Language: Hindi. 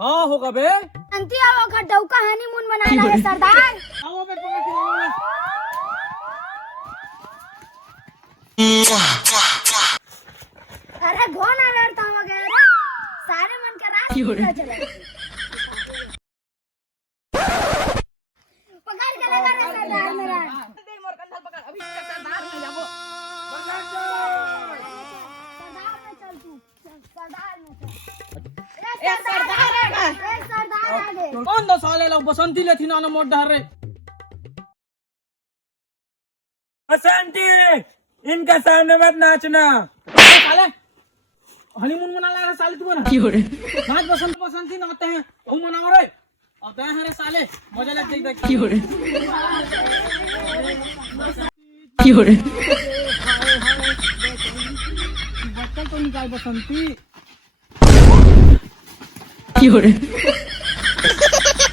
हाँ होगा बे। अंती आओ खड्डा का हनीमून मनाना है सरदार। आओ बे पकड़ के आओ। अरे घोन लड़ता वगैरह सारे मन का राज चले पकड़ के लगा रे सरदार मेरा दे मोर कंधल पकड़ अभी सरदार में जाबो सरदार में चल तू सरदार में चल ए सरदार आगे कौन दो साले लोग बसंती ले थी ना मोट डार रे। बसंती इनका सामने मत नाचना। साले हनीमून मना ला रहे साले तू ना नाच बसंती नाते हैं तू मनाओ रे और गए हैं रे साले मजा लग जाएगा। बच्चा तो निकाल बसंती।